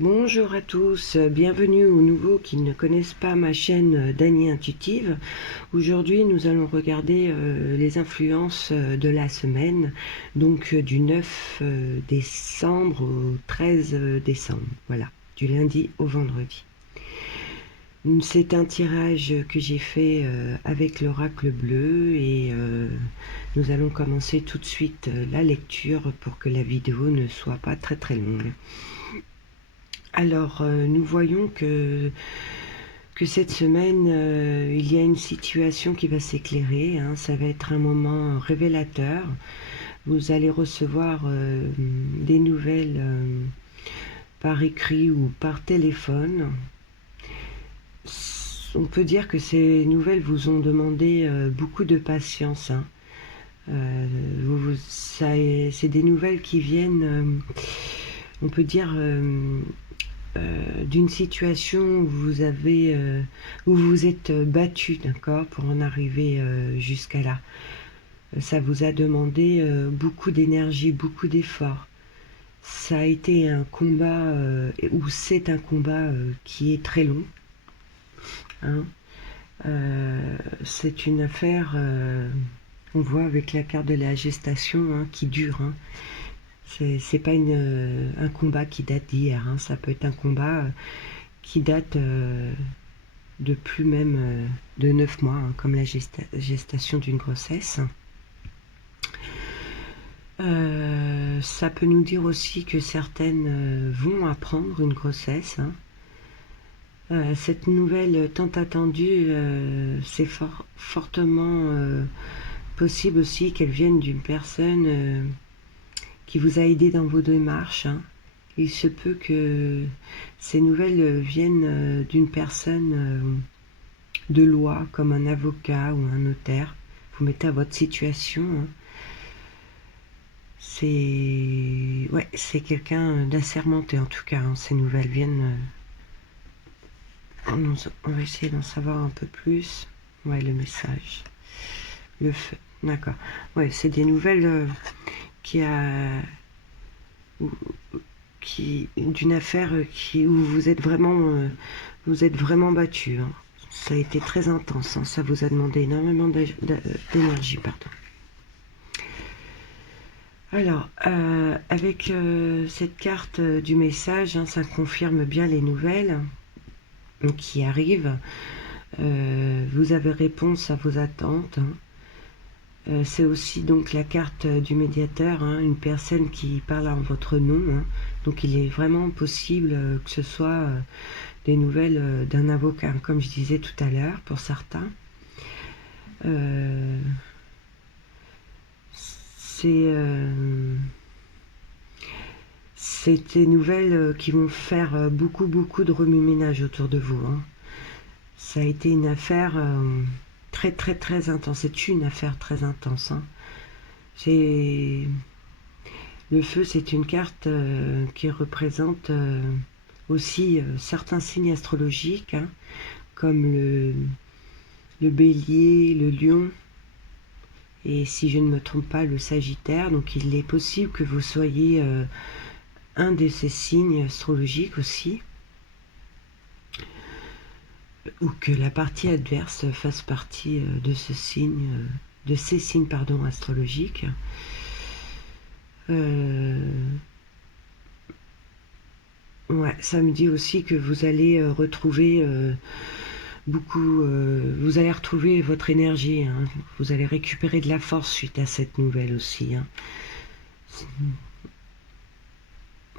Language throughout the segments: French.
Bonjour à tous, bienvenue aux nouveaux qui ne connaissent pas ma chaîne Dany Intuitive. Aujourd'hui nous allons regarder les influences de la semaine, donc du 9 décembre au 13 décembre, voilà, du lundi au vendredi. C'est un tirage que j'ai fait avec l'oracle bleu et nous allons commencer tout de suite la lecture pour que la vidéo ne soit pas très longue. Alors, nous voyons que cette semaine, il y a une situation qui va s'éclairer, hein. Ça va être un moment révélateur. Vous allez recevoir des nouvelles par écrit ou par téléphone. On peut dire que ces nouvelles vous ont demandé beaucoup de patience, hein. C'est des nouvelles qui viennent, on peut dire, d'une situation où où vous êtes battu, d'accord, pour en arriver jusqu'à là. Ça vous a demandé beaucoup d'énergie, beaucoup d'efforts. Ça a été un combat, ou c'est un combat qui est très long, hein. C'est une affaire, on voit avec la carte de la gestation, hein, qui dure, hein. C'est pas un combat qui date d'hier, hein. Ça peut être un combat qui date de plus même de 9 mois, hein, comme la gestation d'une grossesse. Ça peut nous dire aussi que certaines vont apprendre une grossesse, hein. Cette nouvelle tant attendue, c'est fortement possible aussi qu'elle vienne d'une personne qui vous a aidé dans vos démarches, hein. Il se peut que ces nouvelles viennent d'une personne de loi, comme un avocat ou un notaire. Vous mettez à votre situation, hein. C'est quelqu'un d'assermenté en tout cas, hein. Ces nouvelles viennent... on va essayer d'en savoir un peu plus. Ouais, le message. Le feu. D'accord. Ouais, c'est des nouvelles d'une affaire où vous êtes vraiment battu, hein. Ça a été très intense, hein. Ça vous a demandé énormément d'énergie, pardon. Alors, avec cette carte du message, hein, ça confirme bien les nouvelles qui arrivent. Vous avez réponse à vos attentes, hein. C'est aussi donc la carte du médiateur, hein, une personne qui parle en votre nom, hein. Donc il est vraiment possible que ce soit des nouvelles d'un avocat, comme je disais tout à l'heure, pour certains. C'est des nouvelles qui vont faire beaucoup de remue-ménage autour de vous, hein. Ça a été une affaire très intense. C'est une affaire très intense, hein. Le feu, c'est une carte qui représente aussi certains signes astrologiques, hein, comme le bélier, le lion, et si je ne me trompe pas, le sagittaire. Donc il est possible que vous soyez un de ces signes astrologiques aussi, ou que la partie adverse fasse partie de ces signes astrologiques. Ouais, ça me dit aussi que vous allez retrouver vous allez retrouver votre énergie, hein. Vous allez récupérer de la force suite à cette nouvelle aussi, hein.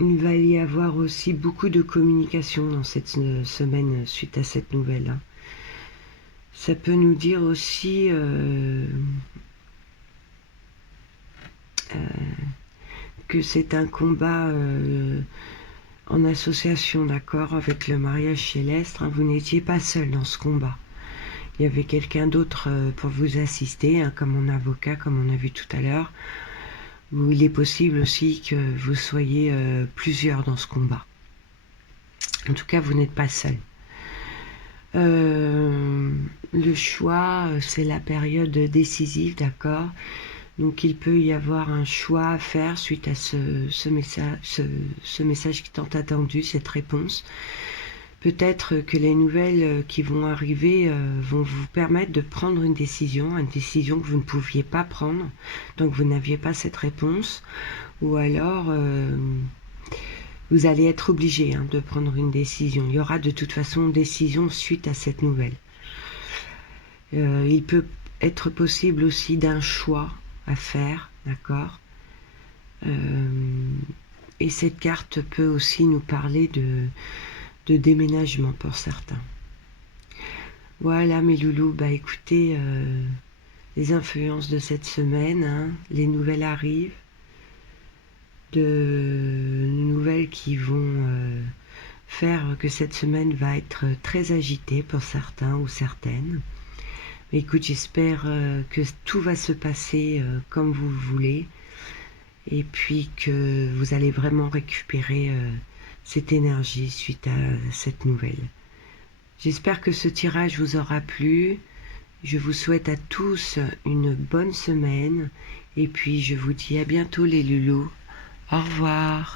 Il va y avoir aussi beaucoup de communication dans cette semaine suite à cette nouvelle, hein. Ça peut nous dire aussi que c'est un combat en association, d'accord, avec le mariage céleste, hein. Vous n'étiez pas seul dans ce combat. Il y avait quelqu'un d'autre pour vous assister, hein, comme mon avocat, comme on a vu tout à l'heure. Ou il est possible aussi que vous soyez plusieurs dans ce combat. En tout cas, vous n'êtes pas seul. Le choix, c'est la période décisive, d'accord. Donc il peut y avoir un choix à faire suite à ce message qui t'ont attendu, cette réponse. Peut-être que les nouvelles qui vont arriver vont vous permettre de prendre une décision que vous ne pouviez pas prendre, donc vous n'aviez pas cette réponse, ou alors vous allez être obligé de prendre une décision. Il y aura de toute façon une décision suite à cette nouvelle. Il peut être possible aussi d'un choix à faire, d'accord. Et cette carte peut aussi nous parler de déménagement pour certains. Voilà mes loulous, bah écoutez, les influences de cette semaine, les nouvelles arrivent, de nouvelles qui vont faire que cette semaine va être très agitée pour certains ou certaines. Mais écoute, j'espère que tout va se passer comme vous le voulez, et puis que vous allez vraiment récupérer cette énergie suite à cette nouvelle. J'espère que ce tirage vous aura plu. Je vous souhaite à tous une bonne semaine, et puis je vous dis à bientôt les loulous. Au revoir.